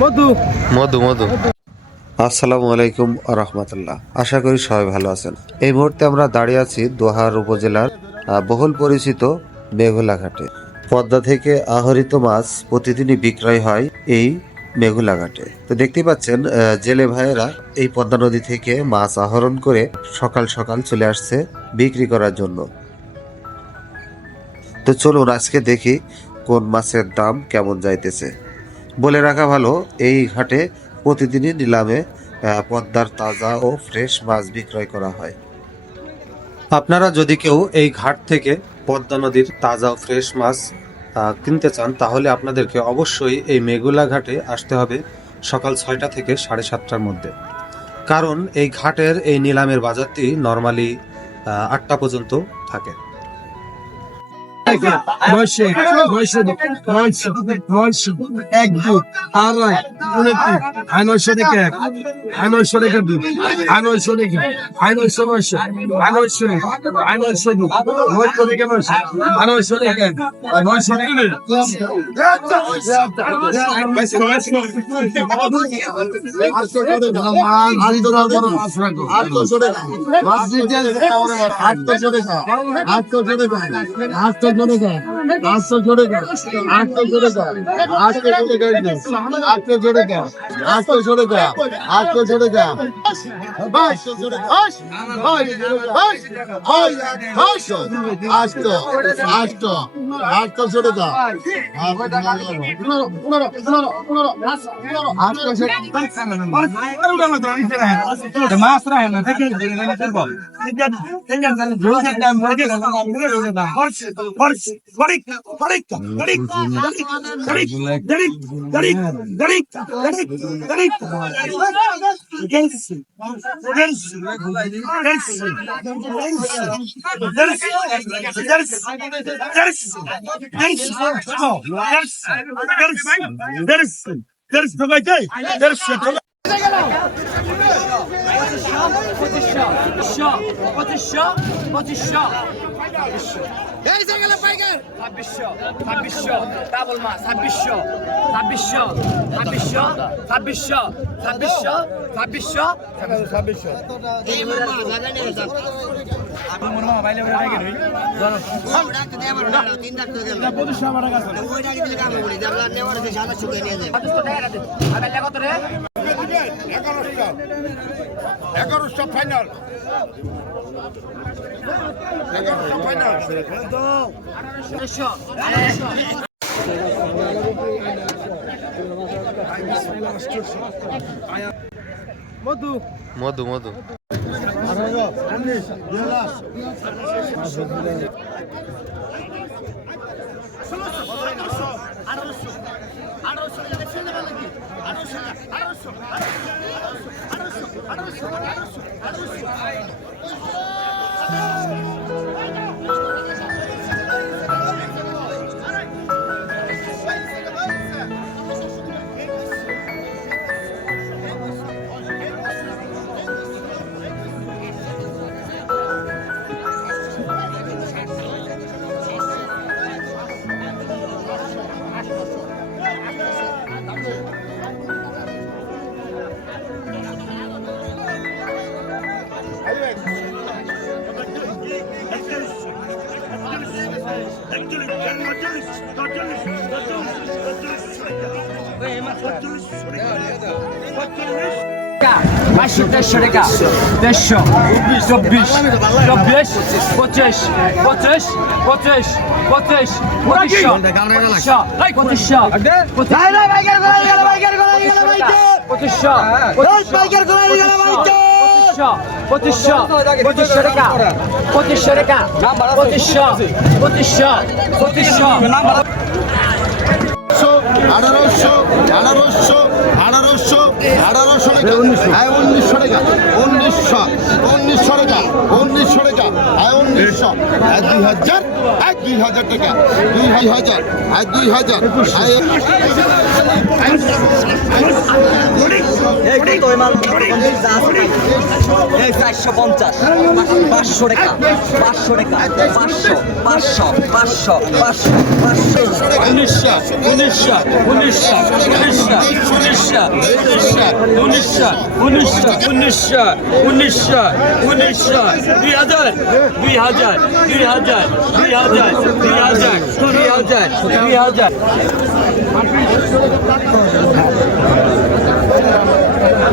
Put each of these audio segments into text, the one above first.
মধু মধু মধু আসসালামু আলাইকুম রহমতুল্লাহ। আশা করি সবাই ভালো আছেন। এই মুহূর্তে আমরা দাঁড়িয়ে আছি দোহার উপজেলার বহুল পরিচিত মেঘুলা ঘাটে। পদ্মা থেকে আহরিত মাছ প্রতিদিনই বিক্রয় হয় এই মেঘুলা ঘাটে। তো দেখতে পাচ্ছেন জেলে ভাইয়েরা এই পদ্মা নদী থেকে মাছ আহরণ করে সকাল সকাল চলে আসছে বিক্রি করার জন্য। তো চলুন আজকে দেখি কোন মাছের দাম কেমন যাইতেছে। বলে রাখা ভালো, এই ঘাটে প্রতিদিনই নিলামে পদ্মার তাজা ও ফ্রেশ মাছ বিক্রয় করা হয়। আপনারা যদি কেউ এই ঘাট থেকে পদ্মা নদীর তাজা ও ফ্রেশ মাছ কিনতে চান, তাহলে আপনাদেরকে অবশ্যই এই মেঘুলা ঘাটে আসতে হবে সকাল 6টা থেকে 7:30টার মধ্যে। কারণ এই ঘাটের এই নিলামের বাজারটি নর্মালি 8টা পর্যন্ত থাকে। এক দুই আড়াই উনতি আড়াইশো থেকে এক আড়াইশো থেকে দুই আড়াইশো থেকে আড়াইশো নয়শো আড়াইশো আড়াইশো দুই নয়শো থেকে নয়শো আড়াইশো থেকে এক নয়শো থেকে মাছ রাখে না থেকে ডাবল মাছ 1100 ফাইনাল 1100 ফাইনাল মধু মধু মধু বাইশশো 150 টাকা 150 চব্বিশ 25 25 25 25 টাকা এইটাই তো ওই মাল 450 500 টাকা 500 টাকা 500 500 500 500 উনিশশো উনিশশো উনিশশো উনিশশো উনিশশো উনিশশো উনিশশো উনিশশো উনিশশো উনিশশো 2000 2000 2000 2000 2000 2000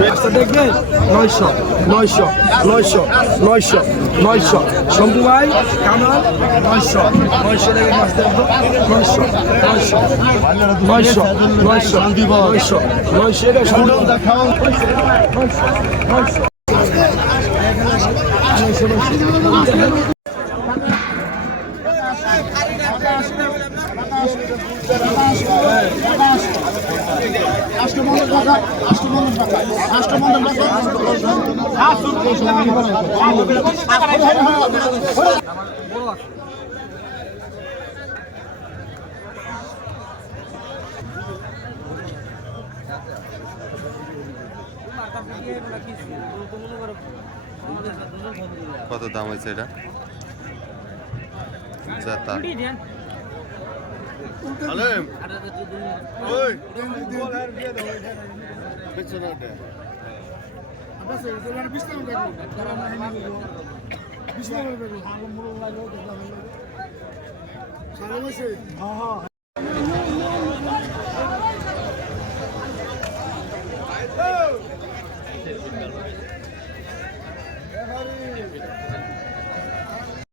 আচ্ছা দেখবেন 900 900 900 900 900 শম্ভু ভাই কামাল 900 900 টাকা মাছ দেবো 900 900 900 900 900 এটা শম্ভু কত দাম হয়েছে এটা জেতা আলেম ওই পেছনে ওঠে বিষ্ণু